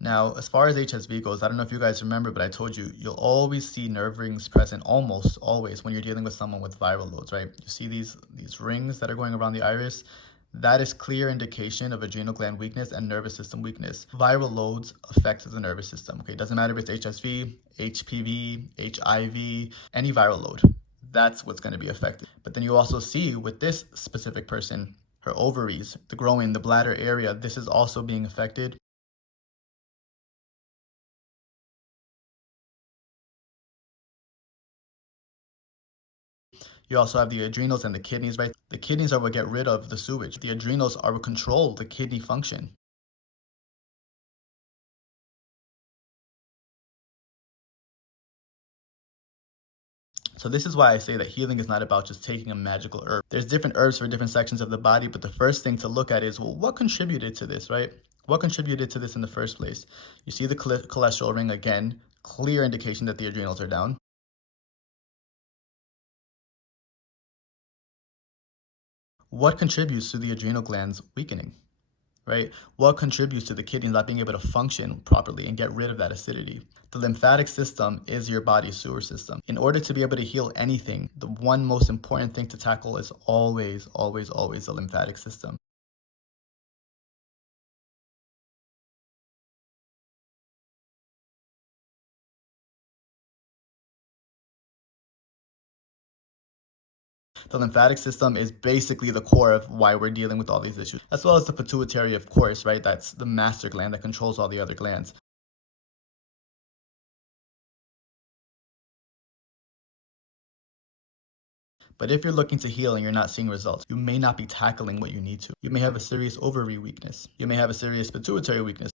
Now, as far as HSV goes, I don't know if you guys remember, but I told you, you'll always see nerve rings present almost always when you're dealing with someone with viral loads, right? You see these rings that are going around the iris. That is clear indication of adrenal gland weakness and nervous system weakness. Viral loads affect the nervous system, okay? It doesn't matter if it's HSV, HPV, HIV, any viral load. That's what's going to be affected. But then you also see with this specific person, her ovaries, the groin, the bladder area, this is also being affected. You also have the adrenals and the kidneys, right? The kidneys are what get rid of the sewage. The adrenals are what control the kidney function. So this is why I say that healing is not about just taking a magical herb. There's different herbs for different sections of the body, but the first thing to look at is, well, what contributed to this, right? What contributed to this in the first place? You see the cholesterol ring again, clear indication that the adrenals are down. What contributes to the adrenal glands weakening? Right? What contributes to the kidneys not being able to function properly and get rid of that acidity? The lymphatic system is your body's sewer system. In order to be able to heal anything, the one most important thing to tackle is always, always, always the lymphatic system. The lymphatic system is basically the core of why we're dealing with all these issues, as well as the pituitary, of course, right? That's the master gland that controls all the other glands. But if you're looking to heal and you're not seeing results, you may not be tackling what you need to. You may have a serious ovary weakness. You may have a serious pituitary weakness.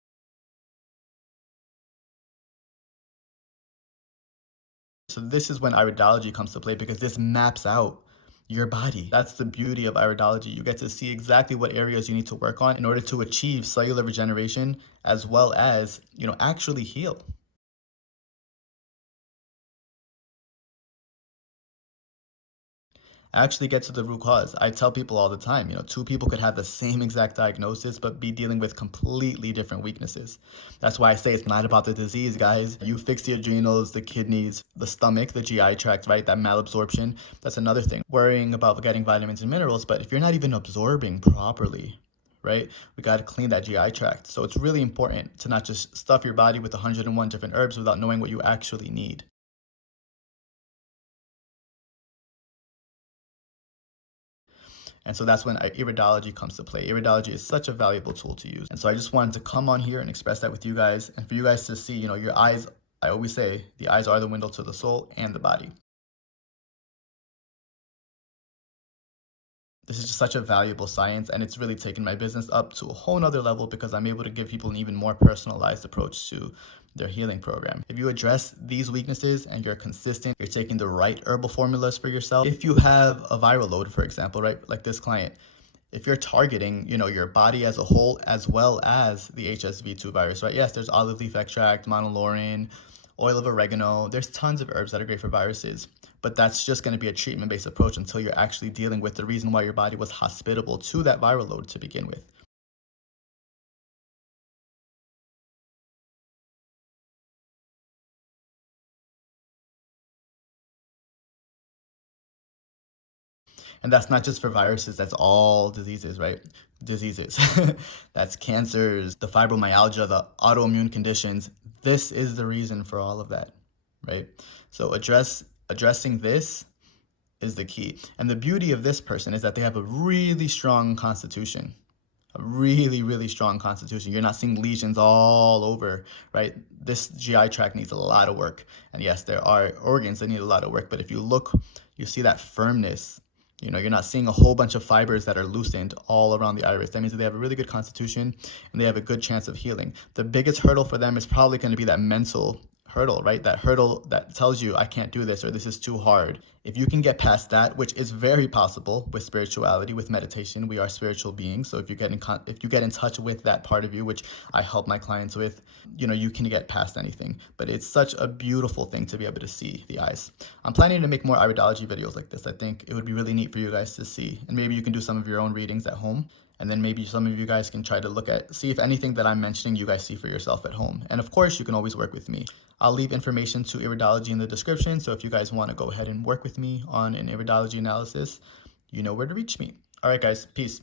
So this is when iridology comes to play because this maps out your body. That's the beauty of iridology. You get to see exactly what areas you need to work on in order to achieve cellular regeneration as well as, actually heal. Actually get to the root cause. I tell people all the time, two people could have the same exact diagnosis, but be dealing with completely different weaknesses. That's why I say it's not about the disease, guys. You fix the adrenals, the kidneys, the stomach, the GI tract, right? That malabsorption, that's another thing. Worrying about getting vitamins and minerals, but if you're not even absorbing properly, right? We got to clean that GI tract. So it's really important to not just stuff your body with 101 different herbs without knowing what you actually need. And so that's when iridology comes to play. Iridology is such a valuable tool to use. And so I just wanted to come on here and express that with you guys and for you guys to see, your eyes, I always say the eyes are the window to the soul and the body. This is just such a valuable science and it's really taken my business up to a whole nother level because I'm able to give people an even more personalized approach to their healing program. If you address these weaknesses and you're consistent, you're taking the right herbal formulas for yourself. If you have a viral load, for example, right, like this client, if you're targeting, your body as a whole, as well as the HSV-2 virus, right? Yes, there's olive leaf extract, monolaurin, oil of oregano. There's tons of herbs that are great for viruses, but that's just going to be a treatment-based approach until you're actually dealing with the reason why your body was hospitable to that viral load to begin with. And that's not just for viruses, that's all diseases, right? Diseases. That's cancers, the fibromyalgia, the autoimmune conditions. This is the reason for all of that, right? So addressing this is the key. And the beauty of this person is that they have a really strong constitution. A really, really strong constitution. You're not seeing lesions all over, right? This GI tract needs a lot of work. And yes, there are organs that need a lot of work, but if you look, you see that firmness. You're not seeing a whole bunch of fibers that are loosened all around the iris. That means that they have a really good constitution and they have a good chance of healing. The biggest hurdle for them is probably going to be that mental hurdle, right? That hurdle that tells you I can't do this or this is too hard. If you can get past that, which is very possible with spirituality, with meditation, we are spiritual beings. So if you get in touch with that part of you, which I help my clients with, you can get past anything. But it's such a beautiful thing to be able to see the eyes. I'm planning to make more iridology videos like this. I think it would be really neat for you guys to see, and maybe you can do some of your own readings at home. And then maybe some of you guys can try to see if anything that I'm mentioning you guys see for yourself at home. And of course, you can always work with me. I'll leave information to Iridology in the description. So if you guys want to go ahead and work with me on an iridology analysis, you know where to reach me. All right, guys. Peace.